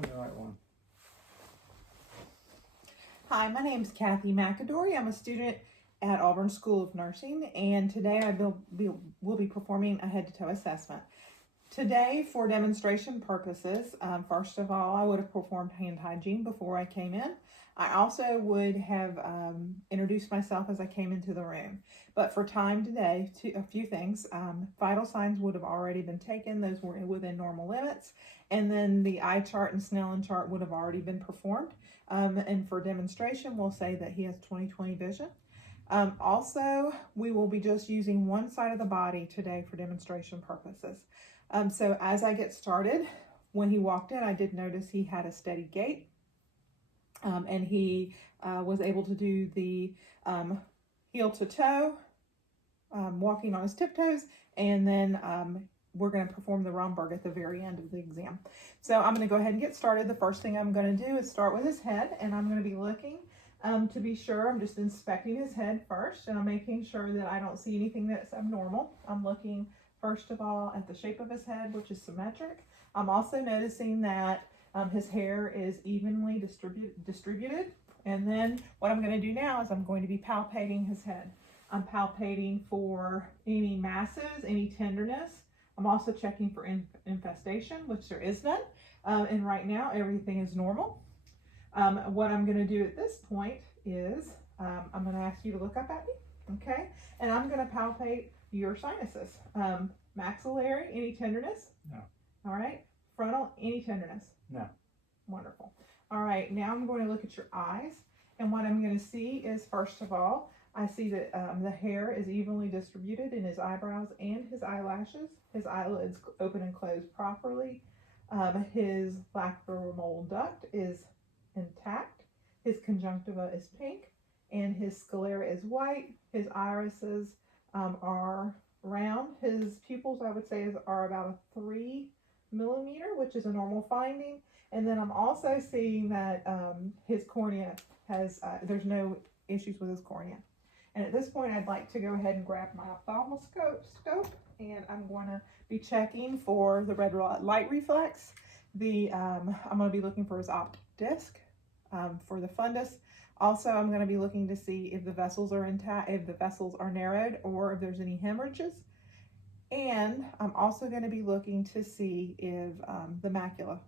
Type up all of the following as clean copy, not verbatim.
Find the right one. Hi, my name is Kathy McAdory. I'm a student at Auburn School of Nursing, and today I will be performing a head-to-toe assessment. Today, for demonstration purposes, first of all, I would have performed hand hygiene before I came in. I also would have introduced myself as I came into the room. But for time today, a few things. Vital signs would have already been taken. Those were within normal limits. And then the eye chart and Snellen chart would have already been performed. And for demonstration, we'll say that he has 20/20 vision. Also, we will be just using one side of the body today for demonstration purposes. So as I get started, when he walked in, I did notice he had a steady gait, and he was able to do the heel to toe, walking on his tiptoes, and then we're going to perform the Romberg at the very end of the exam. So I'm going to go ahead and get started. The first thing I'm going to do is start with his head, and I'm going to be looking to be sure. I'm just inspecting his head first, and I'm making sure that I don't see anything that's abnormal. I'm looking first of all at the shape of his head, which is symmetric. I'm also noticing that his hair is evenly distributed. And then what I'm going to do now is I'm going to be palpating his head. I'm palpating for any masses, any tenderness. I'm also checking for infestation, which there is none. And right now everything is normal. What I'm going to do at this point is I'm going to ask you to look up at me, okay? And I'm going to palpate your sinuses. Maxillary, any tenderness? No. All right. Frontal, any tenderness? No. Wonderful. All right, now I'm going to look at your eyes, and what I'm going to see is, first of all, I see that the hair is evenly distributed in his eyebrows and his eyelashes. His eyelids open and close properly. His lacrimal duct is intact. His conjunctiva is pink, and his sclera is white. His irises are round. His pupils, I would say, are about a 3 millimeter, which is a normal finding. And then I'm also seeing that his cornea has, there's no issues with his cornea. And at this point, I'd like to go ahead and grab my ophthalmoscope, and I'm going to be checking for the red light reflex. I'm going to be looking for his optic disc, for the fundus. Also, I'm going to be looking to see if the vessels are intact, if the vessels are narrowed, or if there's any hemorrhages. And I'm also going to be looking to see if the macula,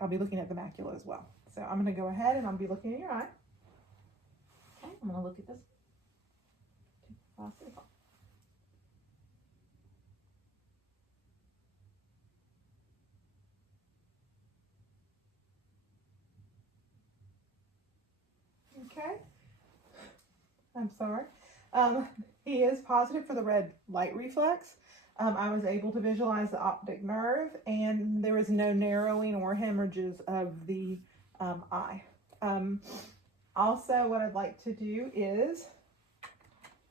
I'll be looking at the macula as well. So I'm going to go ahead and I'll be looking at your eye. Okay, I'm going to look at this. Okay, I'm sorry. He is positive for the red light reflex. I was able to visualize the optic nerve, and there is no narrowing or hemorrhages of the eye. Also, what I'd like to do is,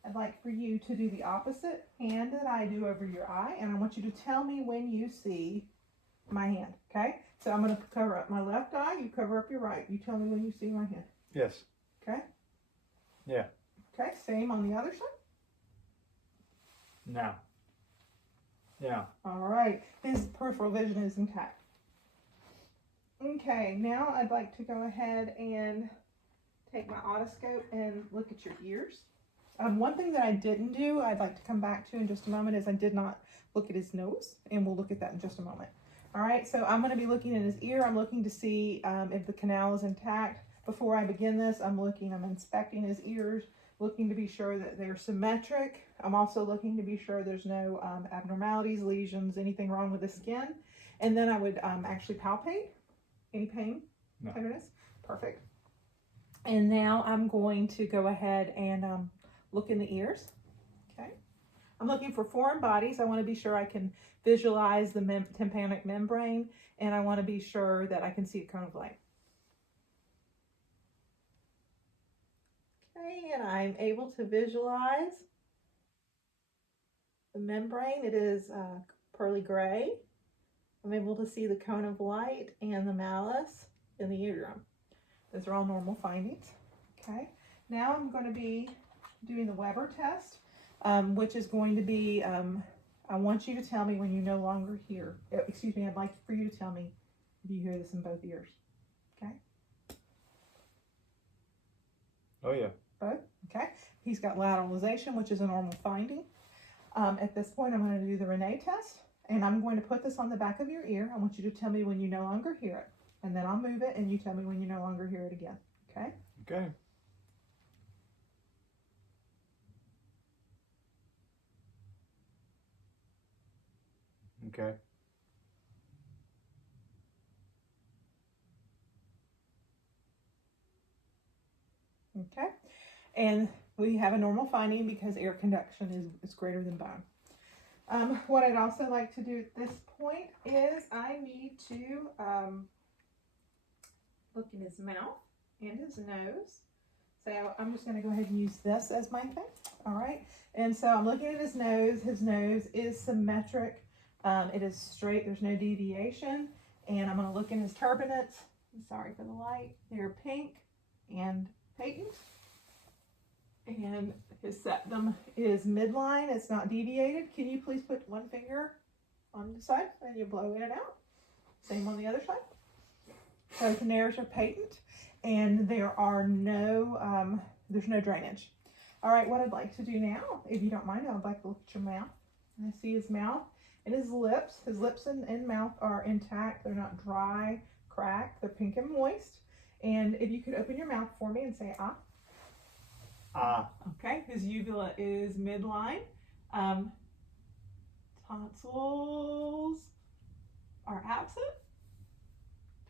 I'd like for you to do the opposite hand that I do over your eye, and I want you to tell me when you see my hand, okay? So I'm going to cover up my left eye, you cover up your right. You tell me when you see my hand. Yes. Okay? Yeah. Okay, same on the other side. No. Yeah. All right, his peripheral vision is intact. Okay, now I'd like to go ahead and take my otoscope and look at your ears. One thing that I didn't do, I'd like to come back to in just a moment, is I did not look at his nose, and we'll look at that in just a moment. All right, so I'm going to be looking at his ear. I'm looking to see if the canal is intact. Before I begin this, I'm inspecting his ears, looking to be sure that they're symmetric. I'm also looking to be sure there's no abnormalities, lesions, anything wrong with the skin. And then I would actually palpate. Any pain? No. Tenderness? Perfect. And now I'm going to go ahead and look in the ears. Okay. I'm looking for foreign bodies. I want to be sure I can visualize the tympanic membrane, and I want to be sure that I can see a cone of light. Okay, and I'm able to visualize the membrane. It is pearly gray. I'm able to see the cone of light and the malleus in the eardrum. Those are all normal findings. Okay, now I'm going to be doing the Weber test, which is going to be, I want you to tell me when you no longer hear, excuse me, I'd like for you to tell me if you hear this in both ears. Okay. Oh yeah. Both. Okay. He's got lateralization, which is a normal finding. At this point, I'm going to do the Renee test, and I'm going to put this on the back of your ear. I want you to tell me when you no longer hear it, and then I'll move it, and you tell me when you no longer hear it again. Okay? Okay. Okay. Okay. And we have a normal finding because air conduction is greater than bone. What I'd also like to do at this point is I need to look in his mouth and his nose. So I'm just going to go ahead and use this as my thing. All right. And so I'm looking at his nose. His nose is symmetric. It is straight. There's no deviation. And I'm going to look in his turbinates. Sorry for the light. They're pink and patent. And his septum is midline. It's not deviated. Can you please put one finger on the side and you blow in and out? Same on the other side. Both nares are patent, and there are no there's no drainage. All right, what I'd like to do now, if you don't mind, I'd like to look at your mouth. And I see his mouth and his lips. His lips and mouth are intact. They're not dry, cracked. They're pink and moist. And if you could open your mouth for me and say ah. Ah. Okay, his uvula is midline. Tonsils are absent.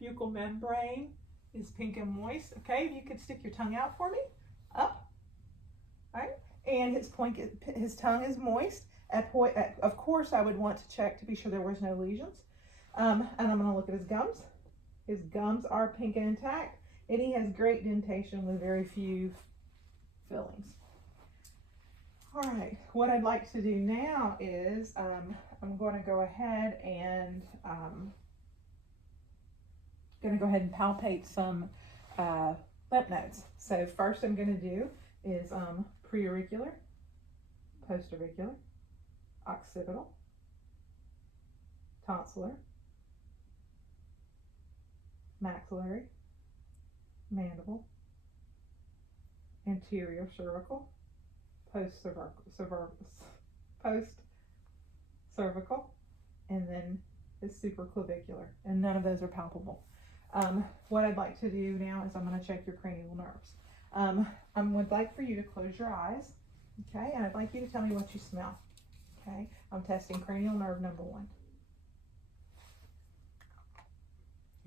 Buccal membrane is pink and moist. Okay, if you could stick your tongue out for me, up. All right, and his tongue is moist. Of course, I would want to check to be sure there was no lesions. And I'm going to look at his gums. His gums are pink and intact, and he has great dentation with very few fillings. All right, what I'd like to do now is I'm going to go ahead and palpate some lymph nodes. So first I'm going to do is preauricular, postauricular, occipital, tonsillar, maxillary, mandible, anterior cervical, post cervical, and then the supraclavicular, and none of those are palpable. What I'd like to do now is I'm going to check your cranial nerves. I would like for you to close your eyes, okay, and I'd like you to tell me what you smell. Okay, I'm testing cranial nerve number 1.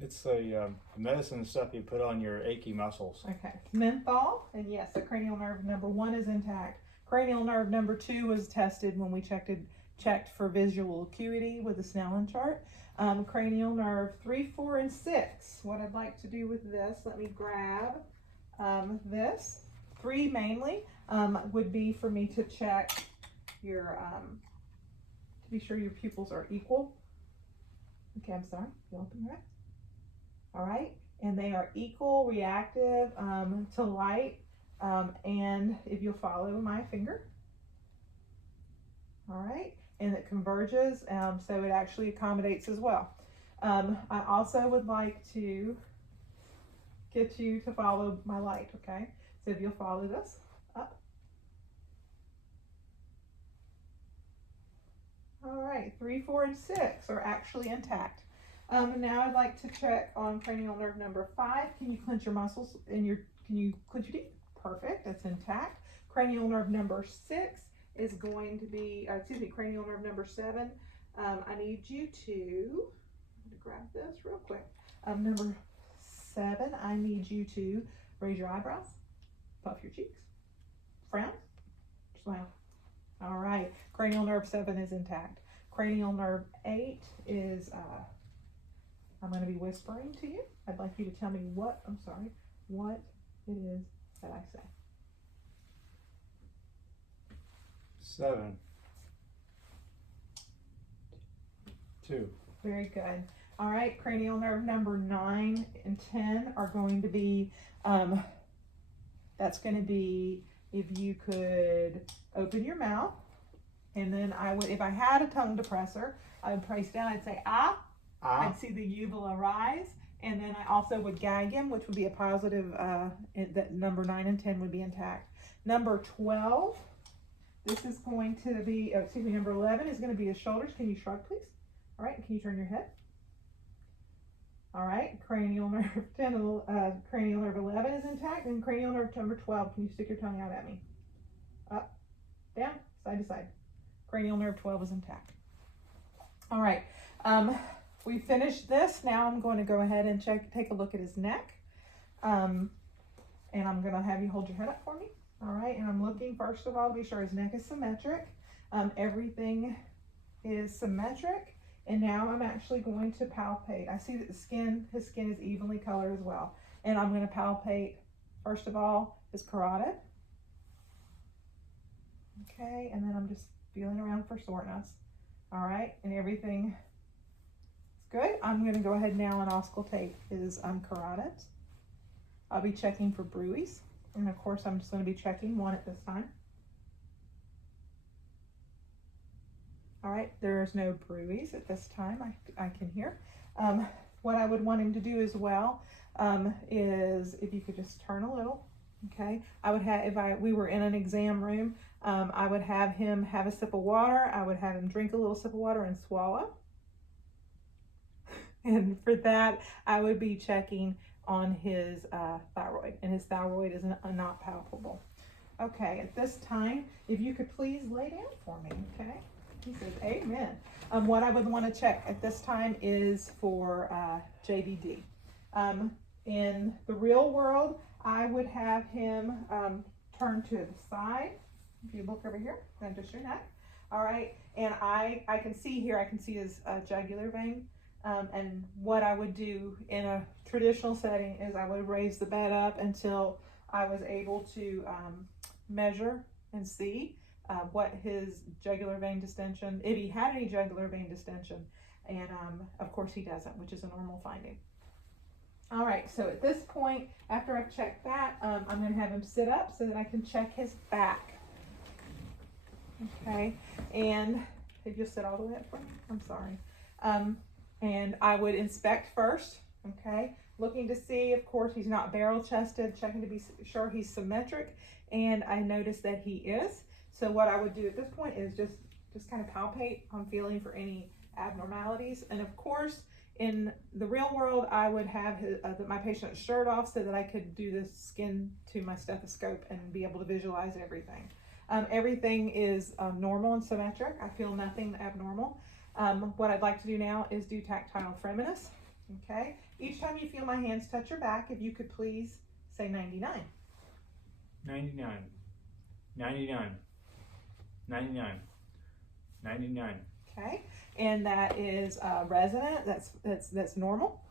It's a medicine stuff you put on your achy muscles. Okay, menthol, and yes, the cranial nerve number 1 is intact. Cranial nerve number 2 was tested when we checked for visual acuity with the Snellen chart. Cranial nerve 3, 4, and 6. What I'd like to do with this, let me grab this. 3 mainly would be for me to check your, to be sure your pupils are equal. Okay, I'm sorry, you open your eyes. All right, and they are equal, reactive to light, and if you'll follow my finger, all right, and it converges, so it actually accommodates as well. I also would like to get you to follow my light, okay? So if you'll follow this up. All right, 3, 4, and 6 are actually intact. Now I'd like to check on cranial nerve number 5. Can you clench your muscles can you clench your teeth? Perfect, that's intact. Cranial nerve number 6 is going to be, cranial nerve number 7. I need you to, I'm gonna grab this real quick. Number 7, I need you to raise your eyebrows, puff your cheeks, frown, smile. All right, cranial nerve 7 is intact. Cranial nerve 8 is, I'm going to be whispering to you. I'd like you to tell me what it is that I say. 7, 2. Very good. All right, cranial nerve number 9 and 10 are going to be, that's going to be if you could open your mouth, and then I would, if I had a tongue depressor, I would place down, I'd say ah. Ah. I'd see the uvula rise, And then I also would gag him, which would be a positive, that number 9 and 10 would be intact. Number 12, this is going to be, number 11 is going to be his shoulders. Can you shrug, please? All right, can you turn your head? All right, cranial nerve 10, cranial nerve 11 is intact, and cranial nerve number 12, can you stick your tongue out at me? Up, down, side to side. Cranial nerve 12 is intact. All right, we finished this. Now I'm going to go ahead and take a look at his neck. And I'm going to have you hold your head up for me. All right, and I'm looking first of all to be sure his neck is symmetric. Everything is symmetric. And now I'm actually going to palpate. I see that his skin is evenly colored as well. And I'm going to palpate, first of all, his carotid. Okay, and then I'm just feeling around for soreness. All right, and everything is good. I'm going to go ahead now and auscultate his carotids. I'll be checking for bruits. And of course, I'm just going to be checking one at this time. All right, there's no bruits at this time, I can hear. What I would want him to do as well is, if you could just turn a little, okay? I would have, if we were in an exam room, I would have him have a sip of water. I would have him drink a little sip of water and swallow. And for that, I would be checking on his thyroid, and his thyroid is not palpable. Okay, at this time, if you could please lay down for me, okay? He says, amen. What I would want to check at this time is for JVD. In the real world, I would have him turn to the side. If you look over here, then just your neck. All right, and I can see here, I can see his jugular vein. And what I would do in a traditional setting is I would raise the bed up until I was able to measure and see what his jugular vein distension, if he had any jugular vein distension, and of course he doesn't, which is a normal finding. All right, so at this point, after I've checked that, I'm going to have him sit up so that I can check his back. Okay, and if you'll sit all the way up for me, I'm sorry. And I would inspect first, okay, looking to see, of course, he's not barrel chested, checking to be sure he's symmetric, and I noticed that he is. So what I would do at this point is just kind of palpate on feeling for any abnormalities. And of course, in the real world, I would have my patient's shirt off so that I could do the skin to my stethoscope and be able to visualize everything. Everything is normal and symmetric. I feel nothing abnormal. What I'd like to do now is do tactile Fremitus. Okay. Each time you feel my hands touch your back, if you could please say 99. 99. 99. 99. 99. Okay. And that is resonant. That's normal.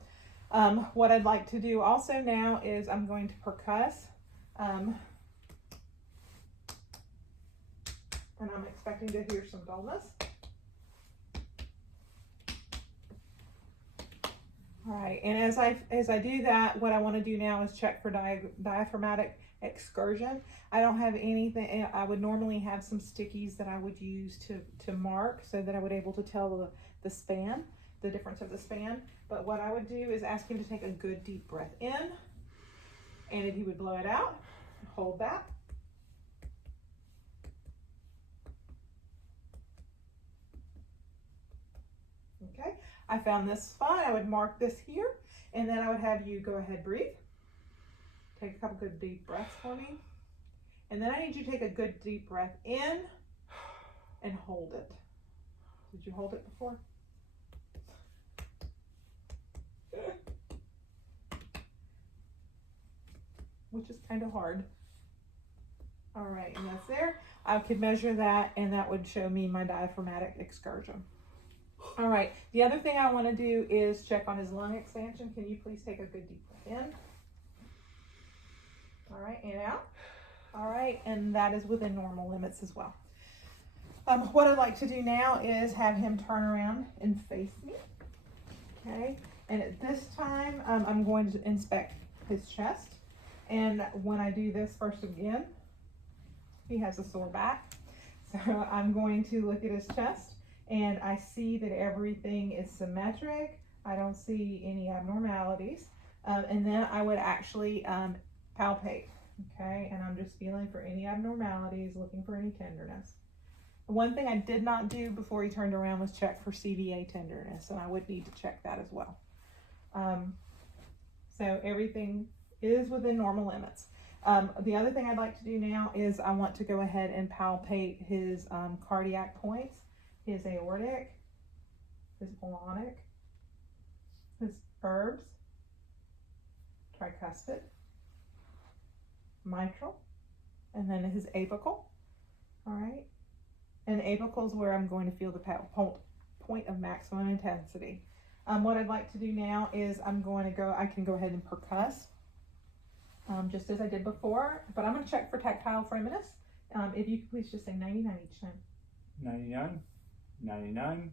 What I'd like to do also now is I'm going to percuss. And I'm expecting to hear some dullness. All right, and as I do that, what I want to do now is check for diaphragmatic excursion. I don't have anything. I would normally have some stickies that I would use to mark so that I would able to tell the span, the difference of the span. But what I would do is ask him to take a good deep breath in, and if he would blow it out, hold that. Okay, I found this fine. I would mark this here, and then I would have you go ahead, breathe. Take a couple good deep breaths for me. And then I need you to take a good deep breath in and hold it. Did you hold it before? Which is kind of hard. All right, and that's there. I could measure that, and that would show me my diaphragmatic excursion. All right, the other thing I want to do is check on his lung expansion. Can you please take a good deep breath in? All right, and out. All right, and that is within normal limits as well. What I'd like to do now is have him turn around and face me. Okay, and at this time, I'm going to inspect his chest. And when I do this first again, he has a sore back. So I'm going to look at his chest, and I see that everything is symmetric. I don't see any abnormalities. And then I would actually palpate, okay? And I'm just feeling for any abnormalities, looking for any tenderness. One thing I did not do before he turned around was check for CVA tenderness, and I would need to check that as well. So everything is within normal limits. The other thing I'd like to do now is I want to go ahead and palpate his cardiac points, his aortic, his pulmonic, his herbs, tricuspid, mitral, and then his apical. All right. And apical is where I'm going to feel the point of maximum intensity. What I'd like to do now is I can go ahead and percuss, just as I did before, but I'm going to check for tactile firmness. If you could please just say 99 each time. 99, 99,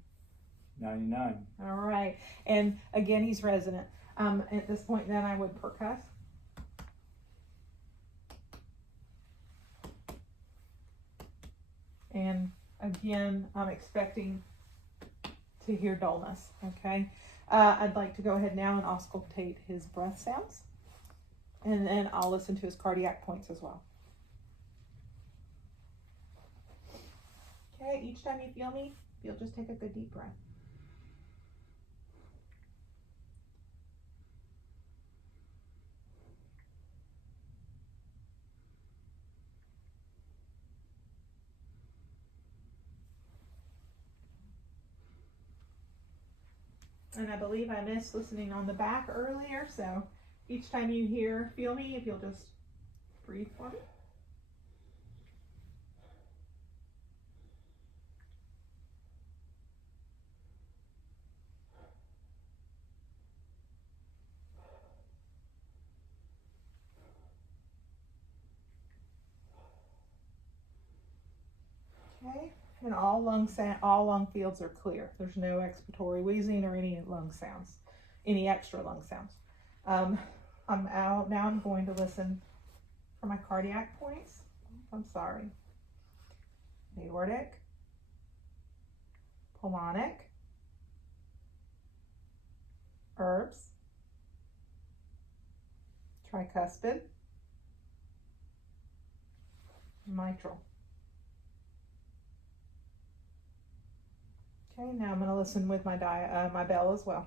99. All right. And again, he's resonant. At this point, then I would percuss. And again, I'm expecting to hear dullness, okay? I'd like to go ahead now and auscultate his breath sounds. And then I'll listen to his cardiac points as well. Okay, each time you feel me, you'll just take a good deep breath. And I believe I missed listening on the back earlier, so each time you feel me, if you'll just breathe for me. Okay, and all lung fields are clear. There's no expiratory wheezing or any lung sounds, any extra lung sounds. I'm out now. I'm going to listen for my cardiac points. I'm sorry. Aortic, pulmonic, herbs, tricuspid, mitral. Okay, now I'm going to listen with my bell as well.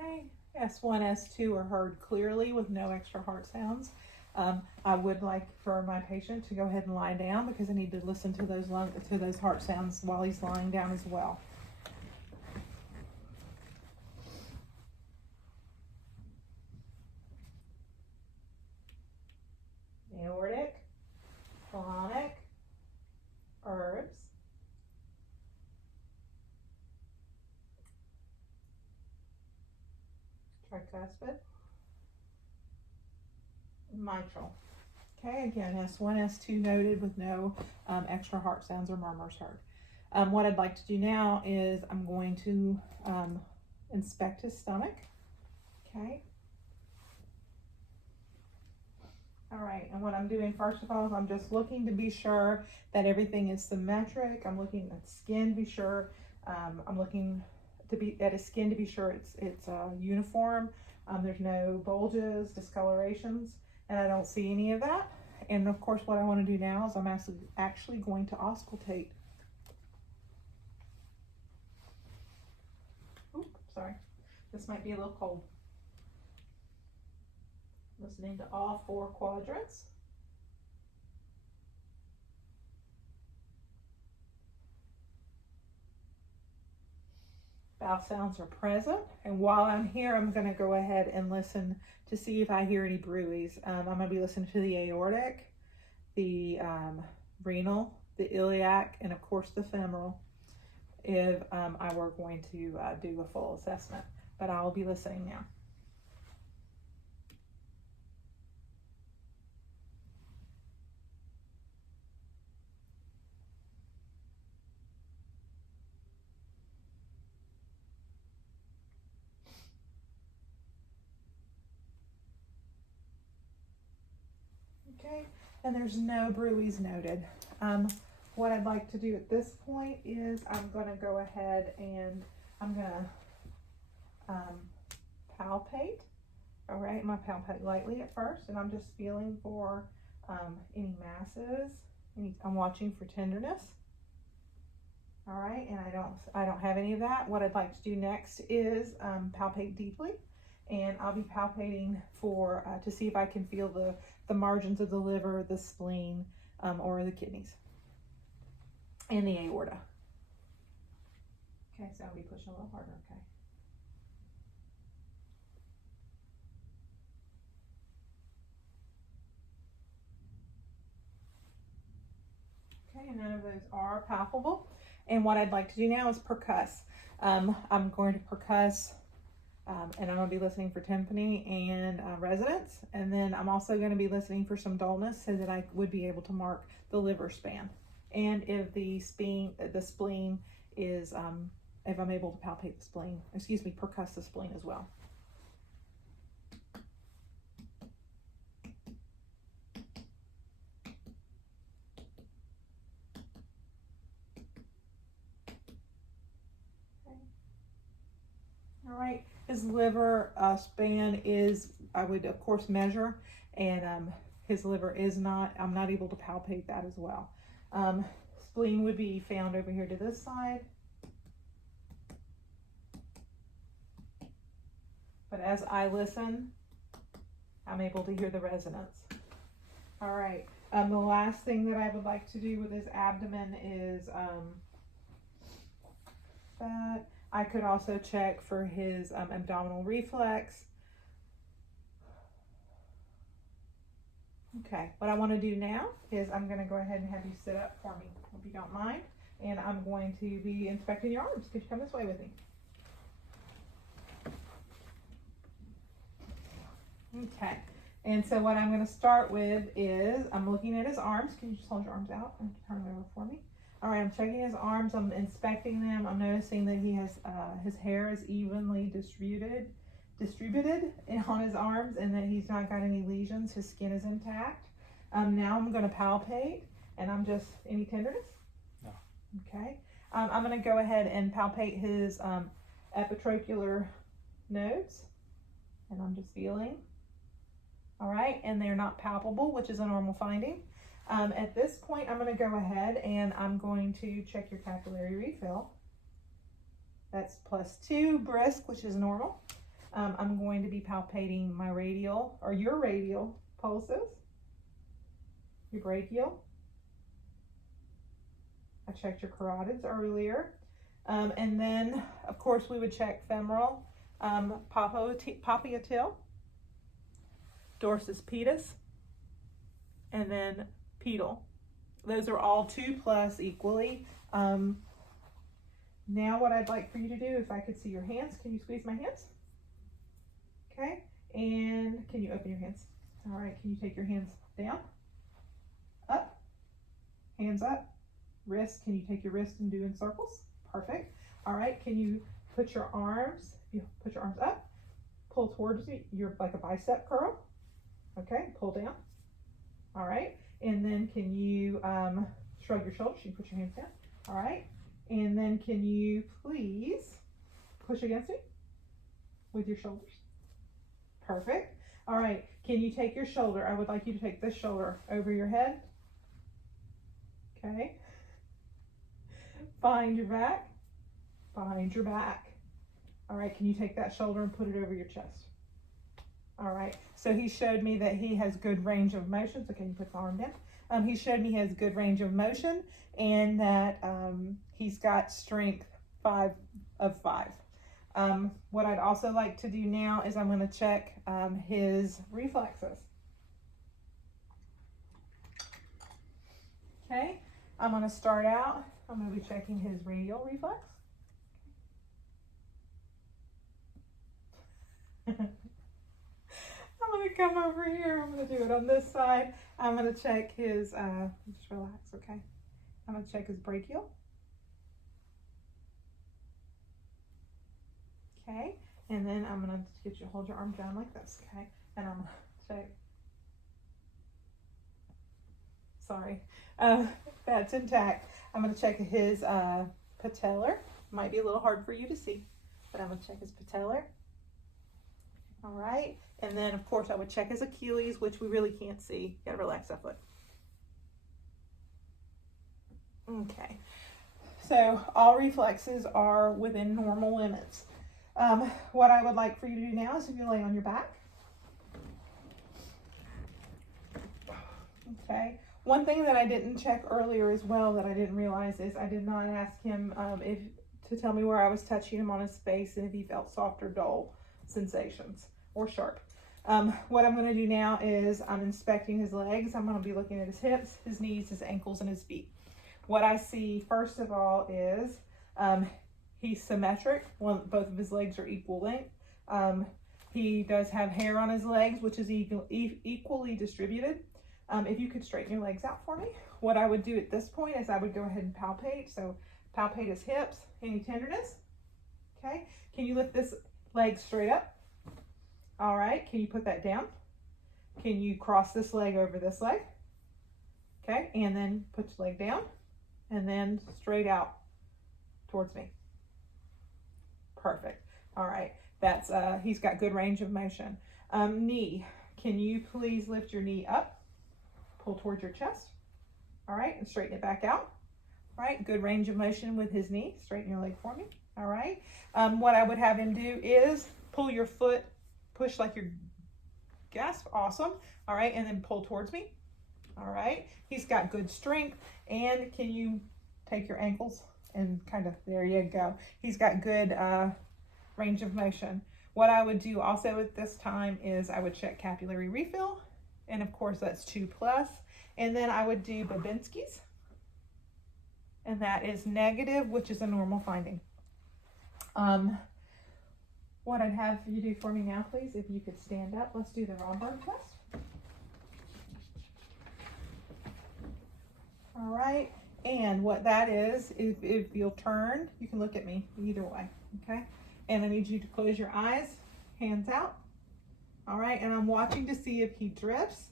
Okay, S1, S2 are heard clearly with no extra heart sounds. I would like for my patient to go ahead and lie down because I need to listen to those heart sounds while he's lying down as well. Aortic, pulmonic, herbs, tricuspid, mitral. Okay, again, S1, S2 noted with no extra heart sounds or murmurs heard. What I'd like to do now is I'm going to inspect his stomach. Okay. All right, and what I'm doing first of all is I'm just looking to be sure that everything is symmetric. I'm looking at skin to be sure. I'm looking at his skin to be sure it's uniform. There's no bulges, discolorations, and I don't see any of that. And of course, what I want to do now is I'm actually going to auscultate. Oops, sorry. This might be a little cold. Listening to all 4 quadrants. Vowel sounds are present, and while I'm here, I'm going to go ahead and listen to see if I hear any bruits. I'm going to be listening to the aortic, the renal, the iliac, and of course the femoral if I were going to do a full assessment, but I'll be listening now. Okay, and there's no bruise noted. What I'd like to do at this point is I'm going to go ahead and I'm going to palpate. All right, I'm going to palpate lightly at first, and I'm just feeling for any masses. I'm watching for tenderness. All right, and I don't have any of that. What I'd like to do next is palpate deeply, and I'll be palpating for to see if I can feel the margins of the liver, the spleen, or the kidneys, and the aorta. Okay, so I'll be pushing a little harder. Okay. Okay, and none of those are palpable. And what I'd like to do now is percuss. I'm going to percuss, and I'm going to be listening for timpani and resonance. And then I'm also going to be listening for some dullness so that I would be able to mark the liver span. And if the spleen is, if I'm able to palpate the spleen, percuss the spleen as well. All right, his liver span is, I would of course measure, and his liver is not, I'm not able to palpate that as well. Spleen would be found over here to this side. But as I listen, I'm able to hear the resonance. All right, the last thing that I would like to do with his abdomen is that. I could also check for his abdominal reflex. Okay, what I want to do now is I'm going to go ahead and have you sit up for me, if you don't mind. And I'm going to be inspecting your arms. Could you come this way with me? Okay, and so what I'm going to start with is I'm looking at his arms. Can you just hold your arms out and turn them over for me? All right, I'm checking his arms, I'm inspecting them. I'm noticing that he has, his hair is evenly distributed on his arms, and that he's not got any lesions. His skin is intact. Now I'm gonna palpate, and any tenderness? No. Okay. I'm gonna go ahead and palpate his epitrocular nodes, and I'm just feeling. All right, and they're not palpable, which is a normal finding. At this point, I'm going to go ahead and I'm going to check your capillary refill. That's +2 brisk, which is normal. I'm going to be palpating my your radial pulses, your brachial. I checked your carotids earlier. And then, of course, we would check femoral, popliteal, dorsus pedis, and then pedal. Those are all 2+ equally. Now what I'd like for you to do, if I could see your hands, can you squeeze my hands? Okay, and can you open your hands? All right, can you take your hands down, up, hands up, wrist, can you take your wrist and do in circles? Perfect. All right, can you put your arms, up, pull towards you, you're like a bicep curl. Okay, pull down. All right. And then can you shrug your shoulders? You can put your hands down. All right. And then can you please push against me with your shoulders? Perfect. All right. Can you take your shoulder? I would like you to take this shoulder over your head. Okay. Behind your back. Behind your back. All right. Can you take that shoulder and put it over your chest? All right, so he showed me that he has good range of motion. So can you put the arm down? He showed me he has good range of motion, and that he's got strength 5 of 5. What I'd also like to do now is I'm going to check his reflexes. Okay, I'm going to start out. I'm going to be checking his radial reflex. I'm going to come over here. I'm going to do it on this side. I'm going to check his, just relax, okay? I'm going to check his brachial. Okay, and then I'm going to get you to hold your arm down like this, okay? And I'm going to check sorry. That's intact. I'm going to check his patellar. Might be a little hard for you to see, but I'm going to check his patellar. All right. And then, of course, I would check his Achilles, which we really can't see. You got to relax that foot. Okay. So all reflexes are within normal limits. What I would like for you to do now is if you lay on your back. Okay. One thing that I didn't check earlier as well that I didn't realize is I did not ask him to tell me where I was touching him on his face and if he felt soft or dull sensations or sharp. What I'm going to do now is I'm inspecting his legs. I'm going to be looking at his hips, his knees, his ankles, and his feet. What I see first of all is he's symmetric. Both of his legs are equal length. He does have hair on his legs, which is equally distributed. If you could straighten your legs out for me, what I would do at this point is I would go ahead and palpate. So palpate his hips. Any tenderness? Okay. Can you lift this leg straight up? All right. Can you put that down? Can you cross this leg over this leg? Okay. And then put your leg down and then straight out towards me. Perfect. All right. That's he's got good range of motion. Knee. Can you please lift your knee up? Pull towards your chest. All right. And straighten it back out. All right. Good range of motion with his knee. Straighten your leg for me. All right. What I would have him do is pull your foot, push like you're gasp. Awesome. All right. And then pull towards me. All right. He's got good strength. And can you take your ankles and kind of, there you go. He's got good range of motion. What I would do also at this time is I would check capillary refill. And of course that's 2+. And then I would do Babinski's. And that is negative, which is a normal finding. What I'd have you do for me now, please, if you could stand up. Let's do the Romberg test. All right. And what that is, if you'll turn, you can look at me either way. Okay. And I need you to close your eyes, hands out. All right. And I'm watching to see if he drifts.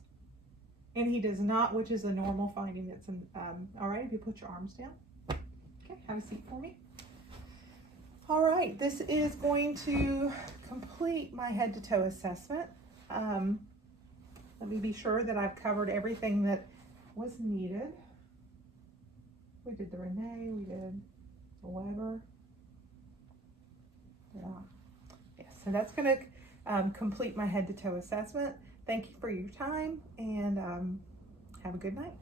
And he does not, which is a normal finding. That's all right. If you put your arms down. Okay. Have a seat for me. All right. This is going to complete my head to toe assessment. Let me be sure that I've covered everything that was needed. We did the Renee, we did the Weber. Yeah. So that's going to complete my head to toe assessment. Thank you for your time and have a good night.